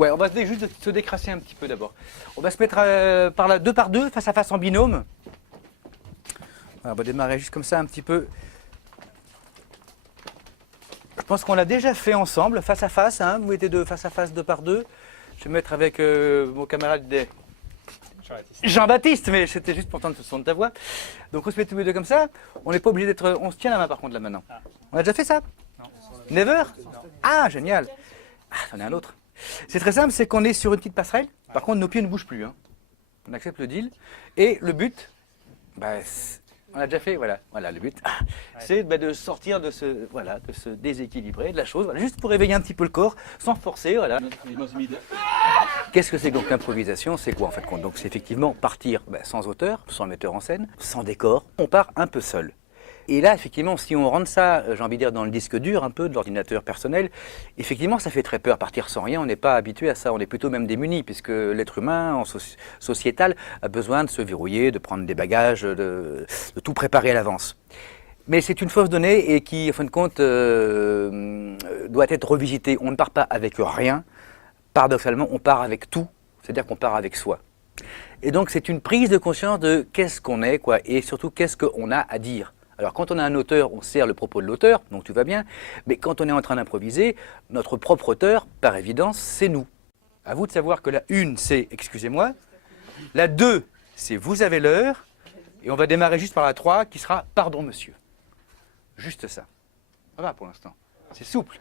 Ouais, on va juste se décrasser un petit peu d'abord. On va se mettre par là, deux par deux, face à face en binôme. Voilà, on va démarrer juste comme ça un petit peu. Je pense qu'on l'a déjà fait ensemble, face à face. Hein. Vous mettez face à face, deux par deux. Je vais me mettre avec mon camarade Jean-Baptiste, mais c'était juste pour entendre le son de ta voix. Donc on se met tous les deux comme ça. On n'est pas obligé d'être. On se tient la main par contre là maintenant. On a déjà fait ça? Non. Never? Ah, génial. Ah, j'en ai un autre. C'est très simple, c'est qu'on est sur une petite passerelle. Par contre, nos pieds ne bougent plus. Hein. On accepte le deal. Et le but, on a déjà fait, voilà le but, c'est de sortir de ce déséquilibré de la chose, juste pour réveiller un petit peu le corps, sans forcer, voilà. Qu'est-ce que c'est donc l'improvisation? C'est quoi en fait? Donc c'est effectivement partir sans auteur, sans metteur en scène, sans décor, on part un peu seul. Et là, effectivement, si on rentre ça, j'ai envie de dire, dans le disque dur, un peu, de l'ordinateur personnel, effectivement, ça fait très peur, partir sans rien, on n'est pas habitué à ça, on est plutôt même démuni, puisque l'être humain, en sociétal, a besoin de se verrouiller, de prendre des bagages, de tout préparer à l'avance. Mais c'est une fausse donnée et qui, en fin de compte, doit être revisitée. On ne part pas avec rien, paradoxalement, on part avec tout, c'est-à-dire qu'on part avec soi. Et donc, c'est une prise de conscience de qu'est-ce qu'on est, quoi, et surtout, qu'est-ce qu'on a à dire. Alors quand on a un auteur, on sert le propos de l'auteur, donc tout va bien, mais quand on est en train d'improviser, notre propre auteur, par évidence, c'est nous. À vous de savoir que la 1, c'est « excusez-moi », la 2, c'est « vous avez l'heure », et on va démarrer juste par la 3, qui sera « pardon monsieur ». Juste ça. Ça va pour l'instant, c'est souple,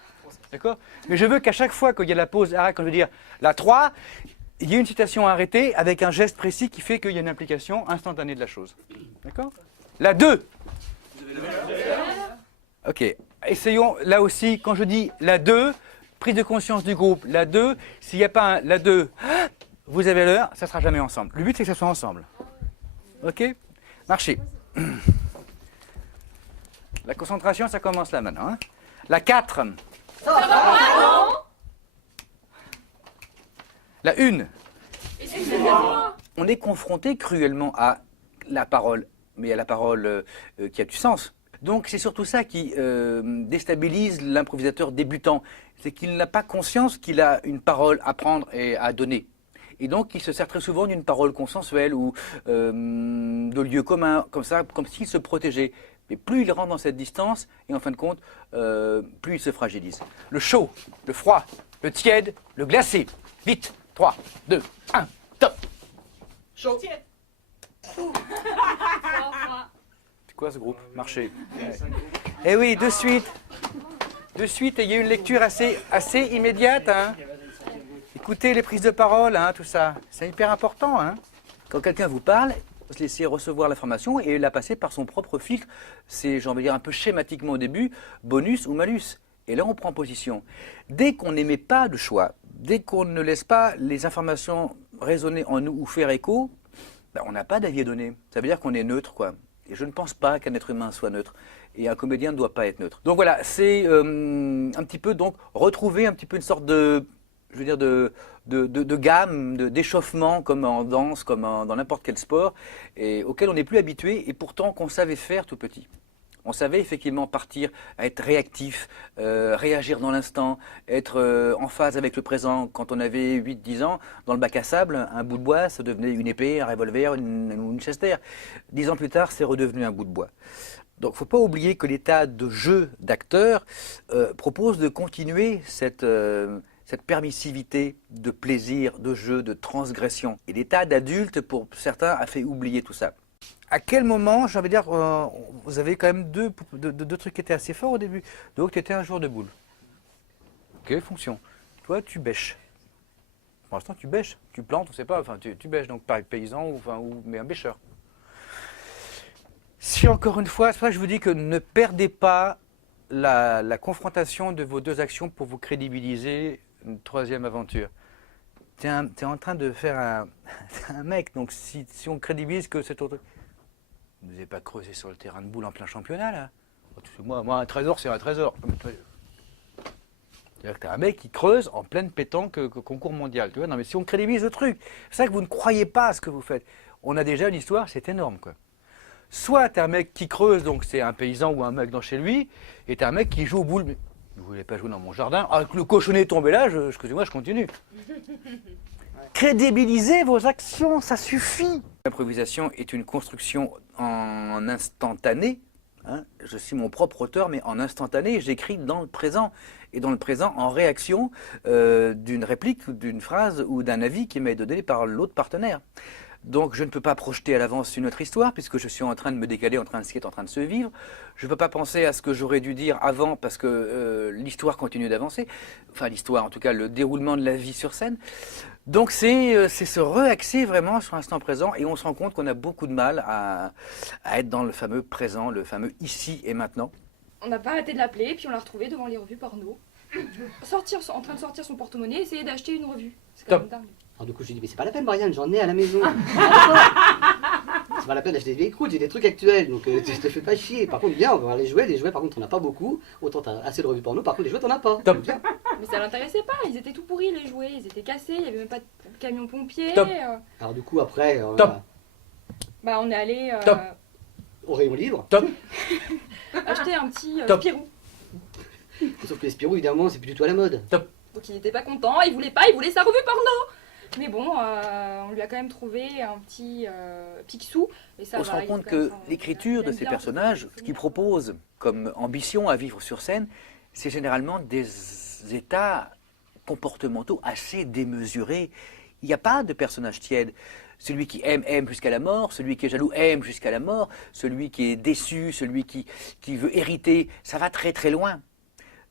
d'accord? Mais je veux qu'à chaque fois qu'il y a la pause, quand je veux dire la 3, il y ait une citation à arrêter avec un geste précis qui fait qu'il y a une implication instantanée de la chose. D'accord? La 2. Ok, essayons là aussi, quand je dis la 2, prise de conscience du groupe, la 2, s'il n'y a pas un la 2, vous avez l'heure, ça ne sera jamais ensemble. Le but c'est que ça soit ensemble. Ok? Marchez. La concentration, ça commence là maintenant. Hein. La 4. Ça va pas, non? La 1. Excusez-moi. On est confronté cruellement à la parole, mais à la parole qui a du sens. Donc c'est surtout ça qui déstabilise l'improvisateur débutant. C'est qu'il n'a pas conscience qu'il a une parole à prendre et à donner. Et donc il se sert très souvent d'une parole consensuelle ou de lieu commun, comme ça, comme s'il se protégeait. Mais plus il rentre dans cette distance, et en fin de compte, plus il se fragilise. Le chaud, le froid, le tiède, le glacé. Vite, 3, 2, 1, top. Chaud. Tiède. C'est quoi ce groupe? Marché. Eh oui, de suite. De suite, et il y a une lecture assez immédiate. Hein. Écoutez les prises de parole, hein, tout ça. C'est hyper important. Hein. Quand quelqu'un vous parle, il faut se laisser recevoir l'information et la passer par son propre filtre. C'est, j'ai envie de dire un peu schématiquement au début, bonus ou malus. Et là, on prend position. Dès qu'on n'émet pas de choix, dès qu'on ne laisse pas les informations résonner en nous ou faire écho, on n'a pas d'avis à donner. Ça veut dire qu'on est neutre, quoi. Et je ne pense pas qu'un être humain soit neutre. Et un comédien ne doit pas être neutre. Donc voilà, c'est un petit peu donc retrouver un petit peu une sorte de, je veux dire, de gamme, d'échauffement, comme en danse, comme dans n'importe quel sport, et auquel on n'est plus habitué, et pourtant qu'on savait faire tout petit. On savait effectivement partir, être réactif, réagir dans l'instant, être en phase avec le présent. Quand on avait 8-10 ans, dans le bac à sable, un bout de bois, ça devenait une épée, un revolver, une chester. 10 ans plus tard, c'est redevenu un bout de bois. Donc il ne faut pas oublier que l'état de jeu d'acteur propose de continuer cette permissivité de plaisir, de jeu, de transgression. Et l'état d'adulte, pour certains, a fait oublier tout ça. À quel moment, j'ai envie de dire, vous avez quand même deux trucs qui étaient assez forts au début. Donc, tu étais un joueur de boule. Ok, fonction. Toi, tu bêches. Pour l'instant, tu bêches. Tu plantes, on ne sait pas. Enfin, tu bêches, donc pareil, paysan mais un bêcheur. Si, encore une fois, c'est pour ça que je vous dis que ne perdez pas la confrontation de vos deux actions pour vous crédibiliser une troisième aventure. Tu es en train de faire un mec, donc si on crédibilise que c'est autre... Vous n'avez pas creusé sur le terrain de boule en plein championnat, là. Moi, un trésor, c'est un trésor. C'est-à-dire que tu as un mec qui creuse en pleine pétanque concours mondial. Tu vois, non, mais si on crédibilise le truc, c'est ça que vous ne croyez pas à ce que vous faites. On a déjà une histoire, c'est énorme, quoi. Soit tu as un mec qui creuse, donc c'est un paysan ou un mec dans chez lui, et tu as un mec qui joue aux boules. Vous voulez pas jouer dans mon jardin? Ah, le cochonnet est tombé là, excusez-moi, je continue. Crédibilisez vos actions, ça suffit. L'improvisation est une construction en instantané. Hein. Je suis mon propre auteur, mais en instantané, j'écris dans le présent. Et dans le présent, en réaction d'une réplique, d'une phrase ou d'un avis qui m'est donné par l'autre partenaire. Donc je ne peux pas projeter à l'avance une autre histoire puisque je suis en train de me décaler, ce qui est en train de se vivre. Je ne peux pas penser à ce que j'aurais dû dire avant parce que l'histoire continue d'avancer. Enfin l'histoire, en tout cas le déroulement de la vie sur scène. Donc c'est se réaxer vraiment sur l'instant présent et on se rend compte qu'on a beaucoup de mal à être dans le fameux présent, le fameux ici et maintenant. On n'a pas arrêté de l'appeler, puis on l'a retrouvé devant les revues porno. En train de sortir son porte-monnaie, essayer d'acheter une revue. C'est quand même dingue. Alors du coup, je lui dis, mais c'est pas la peine, Brian, j'en ai à la maison. C'est pas la peine d'acheter des vieilles croûtes, j'ai des trucs actuels, donc je te fais pas chier. Par contre, viens, on va voir les jouets. Les jouets, par contre, on n'a pas beaucoup. Autant t'as assez de revues porno, par contre, les jouets, t'en as pas. Top. Donc, viens. Mais ça l'intéressait pas, ils étaient tout pourris les jouets, ils étaient cassés, il y avait même pas de camion pompier. Top. Alors du coup, après, Top. Bah on est allé Top. au rayon livre. Top. acheter un petit Top. Spirou. Sauf que les Spirou, évidemment, c'est plus du tout à la mode. Donc il n'était pas content, il voulait pas, il voulait sa revue porno. Mais bon, on lui a quand même trouvé un petit Picsou. Et ça, On se rend compte que l'écriture de ces personnages, ce qu'ils proposent comme ambition à vivre sur scène, c'est généralement des états comportementaux assez démesurés. Il n'y a pas de personnage tiède. Celui qui aime, aime jusqu'à la mort. Celui qui est jaloux, aime jusqu'à la mort. Celui qui est déçu, celui qui veut hériter, ça va très très loin.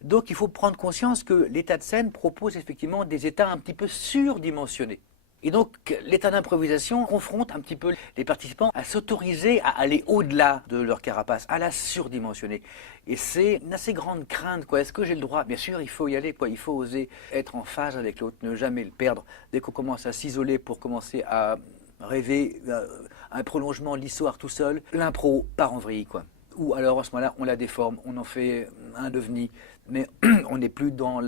Donc il faut prendre conscience que l'état de scène propose effectivement des états un petit peu surdimensionnés. Et donc l'état d'improvisation confronte un petit peu les participants à s'autoriser à aller au-delà de leur carapace, à la surdimensionner. Et c'est une assez grande crainte, quoi. Est-ce que j'ai le droit? Bien sûr, il faut y aller, quoi. Il faut oser être en phase avec l'autre, ne jamais le perdre. Dès qu'on commence à s'isoler pour commencer à rêver un prolongement de l'histoire tout seul, l'impro part en vrille, quoi. Ou alors, à ce moment-là, on la déforme, on en fait un ovni, mais on n'est plus dans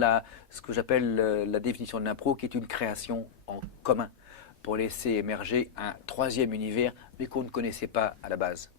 ce que j'appelle la définition de l'impro, qui est une création en commun, pour laisser émerger un troisième univers, mais qu'on ne connaissait pas à la base.